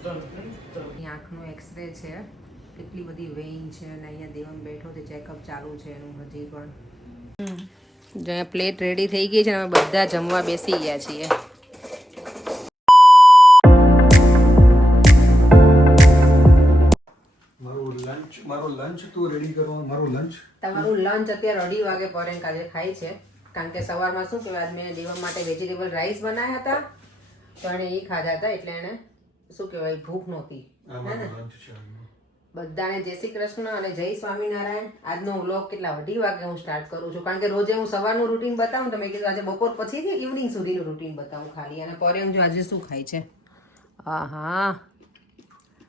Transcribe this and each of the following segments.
આંખનો એક્સરે છે, કેટલી બધી વેઇન છે અને અહીંયા દેવમ બેઠો છે, ચેકઅપ ચાલુ છે એનું હજી પણ. જો અહીંયા પ્લેટ રેડી થઈ ગઈ છે ને અમે બધા જમવા બેસી ગયા છીએ. મારો લંચ તું રેડી કરવા. મારું લંચ તમારું લંચ અત્યારે 2:30 વાગે પરેન કાજે ખાય છે, કારણ કે સવારમાં શું કહેવાય મેં દેવમ માટે વેજીટેબલ રાઈસ બનાવ્યા હતા તો એને એ ખાધા હતા એટલે એને શું કહેવાય ભૂખ નહોતી. બધાને જય શ્રી કૃષ્ણ અને જય સ્વામિનારાયણ. આજનો વ્લોગ કેટલા 2:30 વાગે હું સ્ટાર્ટ કરું છું, કારણ કે રોજે હું સવારનું રૂટીન બતાવું તો મેં કીધું આજે બપોર પછીથી ઇવનિંગ સુધીનું રૂટીન બતાવું ખાલી. અને પરેમ જો આજે શું ખાય છે. હા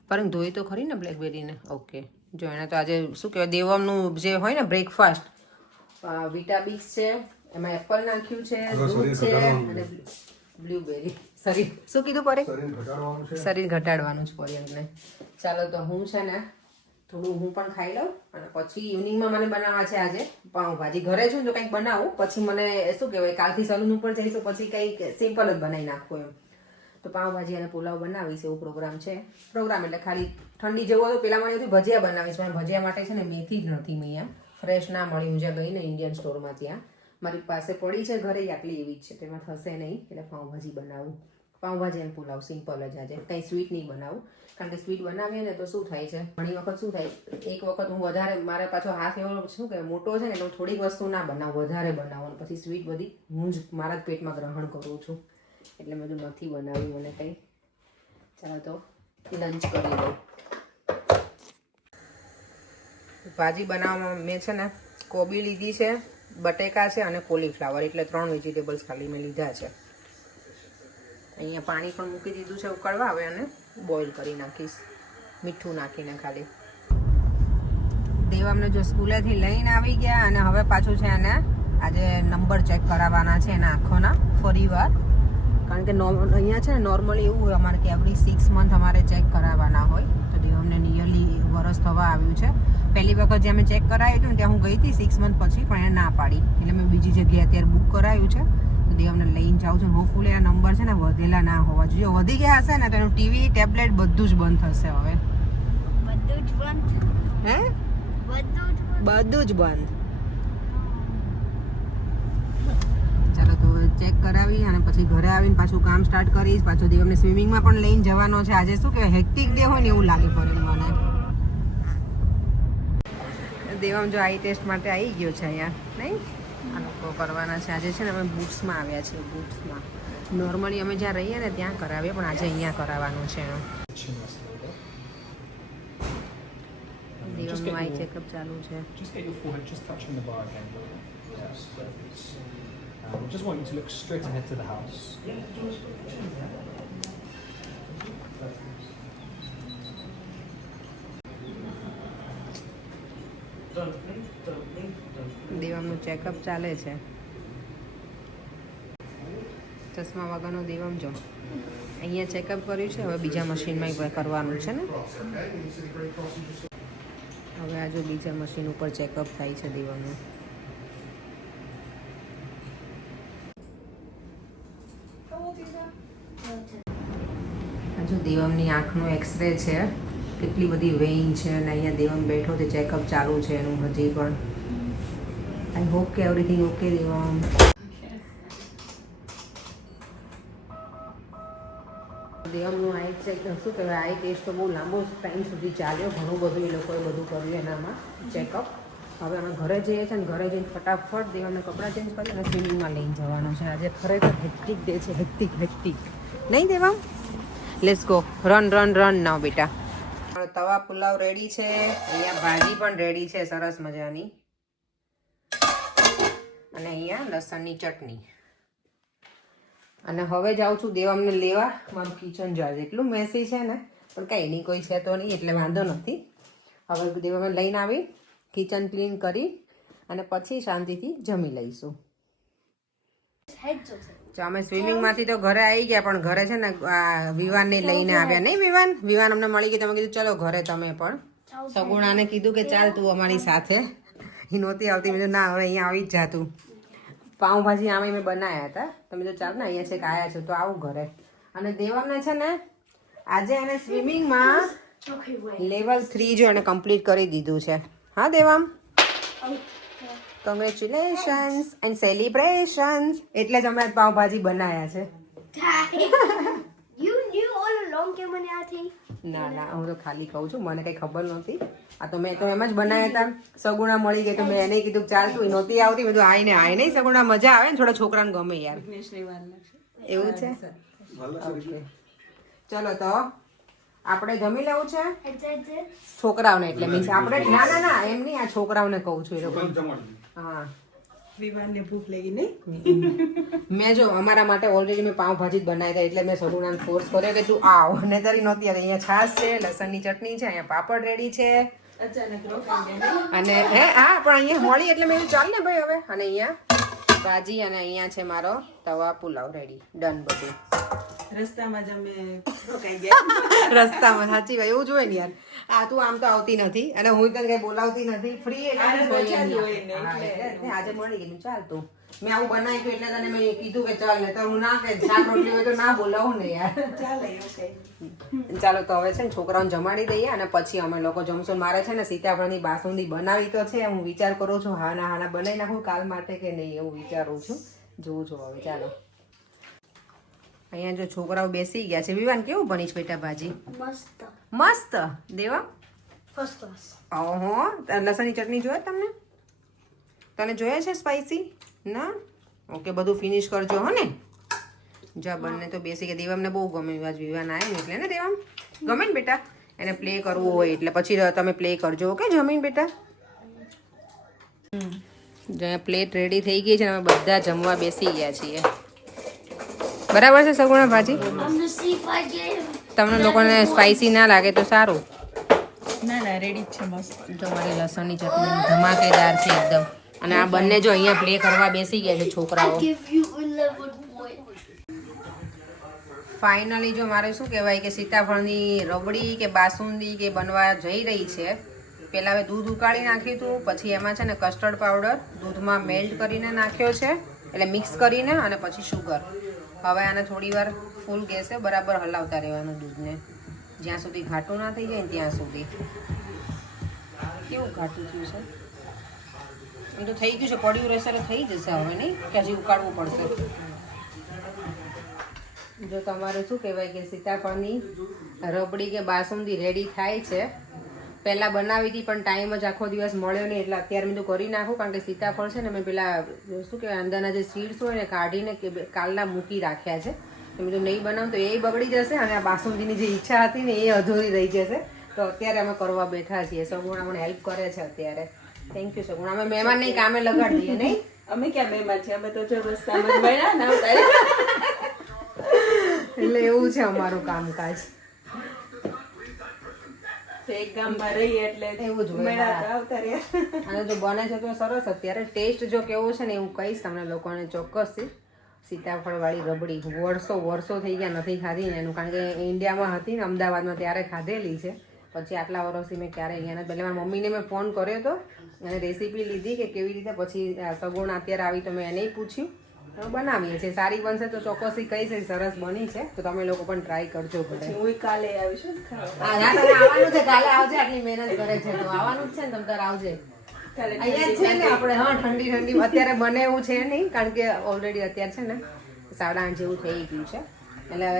પરેમ ધોઈ તો ખરી ને બ્લેકબેરીને. ઓકે જો એને તો આજે શું કહેવાય દેવમનું જે હોય ને બ્રેકફાસ્ટ વિટાબિક્સ છે, એમાં એપલ નાખ્યું છે, દૂધ છે અને બ્લુબેરી. શરીર શું કીધું પરે? શરીર ઘટાડવાનું છે પર્યંતને. ચાલો તો હું છે ને થોડું હું પણ ખાઈ લઉં અને પછી ઇવનિંગમાં મને બનાવવા છે આજે પાઉંભાજી. ઘરે છું તો કંઈક બનાવું, પછી મને શું કહેવાય કાલથી સલૂન ઉપર જઈશું પછી કંઈક સિમ્પલ જ બનાવી નાખવું એમ. તો પાઉંભાજી અને પુલાવ બનાવીશ એવું પ્રોગ્રામ છે. પ્રોગ્રામ એટલે ખાલી ઠંડી જેવું હતું પેલા મને ભજીયા બનાવીશ, પણ ભજીયા માટે છે ને મેથી જ નથી અહીંયા ફ્રેશ ના મળી. હું જ્યાં ગઈ ને ઇન્ડિયન સ્ટોરમાં ત્યાં મારી પાસે પડી છે ઘરે આટલી એવી જ છે, તેમાં થશે નહીં એટલે પાઉંભાજી બનાવું. પાઉંભાજી અને પુલાવ સિમ્પલ જ આજે, કંઈ સ્વીટ નહીં બનાવું, કારણ કે સ્વીટ બનાવીએ ને તો શું થાય છે ઘણી વખત શું થાય એક વખત હું વધારે મારે પાછો હાથ એવો શું કે મોટો છે ને એટલે હું થોડીક વસ્તુ ના બનાવું, વધારે બનાવું પછી સ્વીટ બધી હું જ મારા જ પેટમાં ગ્રહણ કરું છું એટલે મેં નથી બનાવ્યું મને કંઈ. ચાલો તો લંચ કરી લઉં. ભાજી બનાવવામાં મેં છે ને કોબી લીધી છે, બટેકા છે અને કોલીફ્લાવર, એટલે 3 વેજીટેબલ્સ ખાલી મેં લીધા છે. અહીંયા પાણી પણ મૂકી દીધું છે ઉકળવા, હવે અને બોઇલ કરી નાખીશ મીઠું નાખીને ખાલી. દેવમને જો સ્કૂલેથી લઈને આવી ગયા અને હવે પાછું છે એને આજે નંબર ચેક કરાવવાના છે એના આંખોના ફરી વાર, કારણ કે અહીંયા છે ને નોર્મલી એવું હોય અમારે કે એવરી 6 મંથ અમારે ચેક કરાવવાના હોય. તો દેવમને નિયરલી વરસ થવા આવ્યું છે. પહેલી વખત જે અમે ચેક કરાવ્યું હતું ને ત્યાં હું ગઈ હતી 6 મંથ પછી, પણ એને ના પાડી એટલે મેં બીજી જગ્યાએ અત્યારે બુક કરાવ્યું છે. તો દેવમને લઈને જાઉં છું. હોપફુલી આ નંબર છે ને વધેલા ના હોવા જોઈએ. વધી ગયા હશે ને તો એનું ટીવી ટેબ્લેટ બધું જ બંધ થશે હવે. બધું જ બંધ. હે બધું જ બંધ. ચાલો તો ચેક કરાવી અને પછી ઘરે આવીને પાછું કામ સ્ટાર્ટ કરીશ. પાછું દેવમને સ્વિમિંગમાં પણ લઈને જવાનો છે આજે. શું કહેવાય હેક્ટિક ડે હોય ને એવું લાગે પડે મને. દેવમ જો આઈ ટેસ્ટ માટે આવી ગયો છે અહીંયા, નહીં આ લોકો કરવાના છે આજે. છે ને અમે બૂટ્સમાં આવ્યા છીએ. બૂટ્સમાં નોર્મલી અમે જ્યાં રહીએ ને ત્યાં કરાવીએ, પણ આજે અહીંયા કરાવવાનું છે એનું. દેવમનું આઈ ચેકઅપ ચાલુ છે. Just want you to look straight ahead to the house. દેવમનું ચેકઅપ ચાલે છે. ચશ્મા વગરનો દેવમ જો અહીંયા ચેકઅપ કર્યું છે, હવે બીજા મશીનમાં કરવાનું છે ને. હવે આ જો બીજા મશીન ઉપર ચેકઅપ થાય છે દેવમનું. હજુ દેવમની આંખનો એક્સરે છે, કેટલી બધી વેઇન છે અને અહીંયા દેવમ બેઠો છે, ચેકઅપ ચાલુ છે એનું હજી પણ. આઈ હોપ કે એવરીથિંગ ઓકે દેવમ. દેવમનું આઈ ચેક શું કહેવાય આઈ ટેસ્ટ તો બહુ લાંબો ટાઈમ સુધી ચાલ્યો, ઘણું બધું એ લોકોએ બધું કર્યું એનામાં ચેકઅપ. હવે અમે ઘરે જઈએ છીએ ને ઘરે જઈને ફટાફટ દેવમને કપડાં ચેન્જ કરી અને સ્વિમિંગમાં લઈને જવાનું છે. આજે ખરેખર હેક્ટિક ડે છે, હેક્ટિક નહીં દેવમ? લેટ્સ ગો, રન નાવ બેટા. તવા પુલાવ રેડી છે, અહીંયા ભાજી પણ રેડી છે સરસ મજાની, અને અહીંયા લસણની ચટણી. અને હવે જાઉં છું દેવમને લેવા. મારું કિચન જાય એટલું મેસી છે ને, પણ કંઈ નહીં, કોઈ છે તો નહીં એટલે વાંધો નથી. હવે દેવમને લઈને આવી કિચન ક્લીન કરી અને પછી શાંતિથી જમી લઈશું. અમે સ્વિમિંગમાંથી તો ઘરે આવી ગયા, પણ ઘરે છે ને વિવાનને લઈને આવ્યા નહીં. વિવાન અમને મળી ગઈ, તમે કીધું ચલો ઘરે તમે પણ. સગુણાને કીધું કે ચાલ તું અમારી સાથે, એ નહોતી આવતી. મેં ના હવે અહીંયા આવી જ જાતું. પાઉંભાજી આમે મેં બનાવ્યા હતા, તમે તો ચાલ ને અહીંયા છે કે આવ્યા છો તો આવું ઘરે. અને દેવમને છે ને આજે એને સ્વિમિંગમાં Okay, wait. લેવલ 3 જો એને કમ્પ્લીટ કરી દીધું છે. હા દેવામ, કોંગ્રેચ્યુલેશન્સ એન્ડ સેલિબ્રેશન્સ. એટલે જ અમે આજ પાવભાજી બનાવ્યા છે. You knew all along કે મને આ થઈ. ના ના, હું તો ખાલી કહું છું, મને કઈ ખબર નહોતી. આ તો મેં તો એમ જ બનાવ્યા હતા. સગુણા મળી ગઈ તો મેં એને કીધું ચાલ તું નહોતી આવતી, બધું આઈને નહીં સગુણા મજા આવે ને, થોડા છોકરાને ગમે યાર. એવું છે. ઓકે ચલો તો આપણે જમી લેવું છે છોકરાઓને, એટલે મીન્સ આપણે ના ના ના એમ નહીં, આ છોકરાઓને કહું છું એ લોકો. હા વિવાનને ભૂખ લાગી નહીં. મેં જો અમારા માટે ઓલરેડી મેં પાવભાજી જ બનાવી હતા, એટલે મેં સગુણાને ફોર્સ કર્યો કે તું આવ, ને તારી નહોતી આવી. અહીંયા છાશ છે, લસણની ચટણી છે, અહીંયા પાપડ રેડી છે, અચાનક રોકાઈ ગયા. અને હા પણ અહીંયા મળી એટલે મેં કીધું ચાલ ને ભાઈ હવે. અને અહીંયા ભાજી, અને અહીંયા છે મારો તવા પુલાવ રેડી, ડન બધું. રસ્તામાં જ અમે રોકાઈ ગયા. રસ્તામાં સાચી વાત, એવું જોઈએ ને યાર. આ તું આમ તો આવતી નથી અને હું તને કઈ બોલાવતી નથી, ફ્રી આને રજા જ હોય ને, આજે મળી ગયું. ચાલ તું, મેં આવું બનાવ્યું એટલે તને મેં કીધું કે ચાલ, ને તો હું ના કે શાક રોટલી હોય તો ના બોલાવું ને યાર. ચાલે એવું કઈ. ચાલો તો હવે છે ને છોકરાઓને જમાડી દઈએ અને પછી અમે લોકો જમશું. મારે છે ને સીતાફળની બાસુંદી બનાવી તો છે, હું વિચાર કરું છું હાના હાના બનાવી નાખું કાલ માટે કે નહીં, એવું વિચારું છું. જોઉં છું હવે. ચાલો અહીંયા જો છોકરાઓ બેસી ગયા છે. વિવાન કેવું બનીશ બેટા ભાજી? મસ્ત. મસ્ત દેવા. First class. ઓહો, લસણની ચટણી જોઈએ તમને? તને જોઈએ છે સ્પાઈસી? ના ઓકે, બધું ફિનિશ કરજો હો ને. જા બંને તો બેસી ગયા. દેવામને બહુ ગમે આજ વિવાન આવે ને એટલે ને. દેવામ ગમે ને બેટા? એને પ્લે કરવું હોય એટલે પછી તમે પ્લે કરજો. ઓકે જમીન બેટા. પ્લેટ રેડી થઈ ગઈ છે ને અમે બધા જમવા બેસી ગયા છીએ. બરાબર છે સગુણા ભાજી? I'm the C5 game. તમને લોકોને સ્પાઈસી ના લાગે તો સારું. ના ના રેડી જ છે મસ્ત. જો મારી લસણની ચટણી ધમાકેદાર છે એકદમ. અને આ બંને જો અહીંયા પ્લે કરવા બેસી ગયા છે છોકરાઓ. Give you 11 points. ફાઇનલી જો મારે શું કહેવાય કે સીતાફળની રબડી કે બાસુંદી કે બનવા જઈ રહી છે. પહેલાં હવે દૂધ ઉકાળી નાખ્યું હતું, પછી એમાં છે ને કસ્ટર્ડ પાવડર દૂધમાં મેલ્ટ કરીને નાખ્યો છે, એટલે મિક્સ કરીને, અને પછી શુગર. હવે આને થોડી વાર ફૂલ ગેસે બરાબર હલાવતા રહેવાનું દૂધને, જ્યાં સુધી ઘાટું ના થઈ જાય ને ત્યાં સુધી. કેવું ઘાટું થયું છે? એમ તો થઈ ગયું છે, પડ્યું રહેશે એટલે થઈ જશે હવે, નહીં કે હજી ઉકાળવું પડશે. જો તમારે શું કહેવાય કે સીતાફળની રબડી કે બાસુંદી રેડી થાય છે. પહેલાં બનાવી હતી પણ ટાઈમ જ આખો દિવસ મળ્યો નહીં, એટલે અત્યારે મેં તો કરી નાખું. કારણ કે સીતાફળ છે ને મેં પેલા શું કહેવાય અંદરના જે સીડ્સ હોય ને કાઢીને કાલના મૂકી રાખ્યા છે. તો મેં તો નહીં બનાવું તો એ બગડી જશે, અને આ બાસુંદીની જે ઈચ્છા હતી ને એ અધૂરી રહી જશે. તો અત્યારે અમે કરવા બેઠા છીએ. સગુણા મને હેલ્પ કરે છે અત્યારે. Thank you Saguna. અમે મહેમાનને કામે લગાડી દઈએ નહીં? અમે ક્યાં મહેમાન છે, અમે તો જો રસ્તામાં જ મળ્યા ને આવતા. એટલે એવું છે અમારું કામકાજ. એક ગામમાં રહીએ એટલે એવું જ હોય. મળ્યા તો આવતા રહ્યા. અને જો બને છે તો સરસ. અત્યારે ટેસ્ટ જો કેવો છે ને એવું કહીશ તમને લોકોને ચોક્કસથી. સીતાફળવાળી રબડી વર્ષો થઈ ગયા નથી ખાધી ને એનું, કારણ કે ઇન્ડિયામાં હતી ને અમદાવાદમાં ત્યારે ખાધેલી છે. પછી આટલા વર્ષથી મેં ક્યારે અહીંયા પહેલાં મારી મમ્મીને મેં ફોન કર્યો હતો અને રેસીપી લીધી કે કેવી રીતે. પછી સગુણા અત્યારે આવી તો મેં એને પૂછ્યું. બનાવીએ છીએ, સારી બનશે તો ચોક્કસથી કહીશ સરસ બની છે. તો તમે લોકો પણ ટ્રાય કરજો ઘરે. હું કાલે આવીશું ને ખાવા. હા તને આવવાનું છે, કાલે આવજે. આટલી મહેનત કરે છે તો આવવાનું જ છે ને, તમ તારે આવજે. કાલે અહીંયા જ છે ને આપણે. હા ઠંડી અત્યારે બને એવું છે નહીં, કારણ કે ઓલરેડી અત્યારે છે ને 8:30 જેવું થઈ ગયું છે. એટલે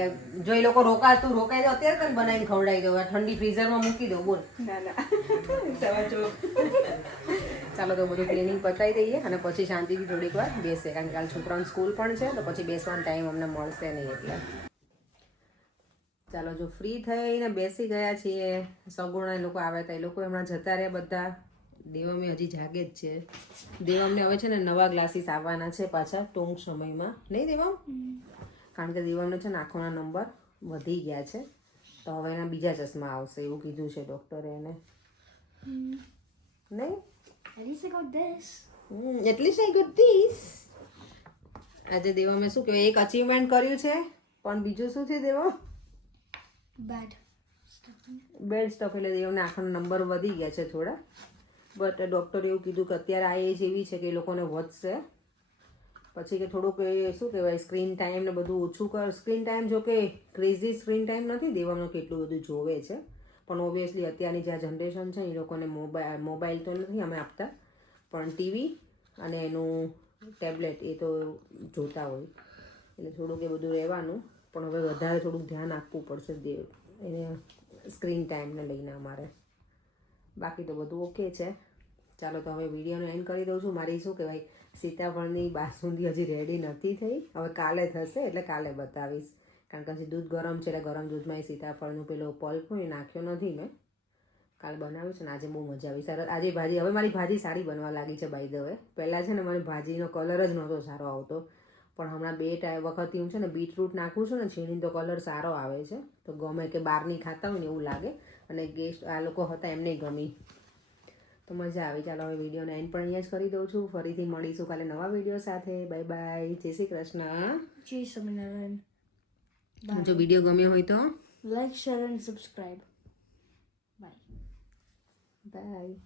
જો એ લોકો રોકાઈ દો અત્યારે તને બનાવીને ખવડાવી દો. ઠંડી ફ્રીઝરમાં મૂકી દો. બોલ. ના ના સવા જો. ચાલો તો બધું ક્લિનિંગ પતાવી દઈએ અને પછી શાંતિથી થોડીક વાર બેસે, કારણ કે કાલ છોકરાઓને સ્કૂલ પણ છે તો પછી બેસવાનો ટાઈમ અમને મળશે નહીં. એટલે ચાલો જો ફ્રી થઈને બેસી ગયા છીએ. સગુણા એ લોકો આવ્યા હતા, એ લોકો હમણાં જતા રહ્યા બધા. દેવમે હજી જાગે જ છે. દેવમને હવે છે ને નવા ગ્લાસીસ આવવાના છે પાછા ટૂંક સમયમાં, નહીં દેવમ? કારણ કે દેવમને છે ને આંખોના નંબર વધી ગયા છે, તો હવે એના બીજા ચશ્મા આવશે એવું કીધું છે ડૉક્ટરે એને. નહીં At least I got this. At least I got this. આજે દેવામે શું કહેવાય એક અચીવમેન્ટ કર્યું છે, પણ બીજું શું છે દેવા? Bad. Bad stuff. એટલે દેવને આંખોના નંબર વધી ગયા છે થોડા, બટ ડૉક્ટરે એવું કીધું કે અત્યારે આ એજ એવી છે કે એ લોકોને વધશે. પછી કે થોડુંક એ શું કહેવાય સ્ક્રીન ટાઈમ ને બધું ઓછું કર. સ્ક્રીન ટાઈમ જો કે ક્રેઝી સ્ક્રીન ટાઈમ નથી દેવાનો કે એટલું બધું જોવે છે, પણ ઓબ્વિયસલી અત્યારની જે જનરેશન છે એ લોકોને મોબાઈલ તો નથી અમે આપતા, પણ ટીવી અને એનું ટેબ્લેટ એ તો જોતા હોય, એટલે થોડુંક એ બધું રહેવાનું. પણ હવે વધારે થોડુંક ધ્યાન આપવું પડશે એને સ્ક્રીન ટાઈમને લઈને અમારે. બાકી તો બધું ઓકે છે. ચાલો તો હવે વિડીયોને એન્ડ કરી દઉં છું. મારી શું કહેવાય સીતાફળની બાસુંદી હજી રેડી નથી થઈ, હવે કાલે થશે એટલે કાલે બતાવીશ. કારણ કે હજી દૂધ ગરમ છે એટલે ગરમ દૂધમાં એ સીતાફળનું પેલો પલ્પ હોય એ નાખ્યો નથી મેં. કાલ બનાવીશ ને આજે બહુ મજા આવી. સરસ આજે ભાજી, હવે મારી ભાજી સારી બનવા લાગી છે બાય ધ વે. પહેલાં છે ને મને ભાજીનો કલર જ નહોતો સારો આવતો, પણ હમણાં 2 વખત હું છે ને બીટરૂટ નાખું છું ને છીણીને તો કલર સારો આવે છે. તો ગમે કે બહારની ખાતા હોય ને એવું લાગે. અને ગેસ્ટ આ લોકો હતા એમને ગમી, તો મજા આવી. ચાલો હવે વિડીયોને એન્ડ પણ અહીંયા જ કરી દઉં છું. ફરીથી મળીશું કાલે નવા વિડીયો સાથે. બાય બાય, જય શ્રી કૃષ્ણ. જય સ્વામિનારાયણ. જો વિડીયો ગમ્યો હોય તો Like, share and subscribe. Bye. By.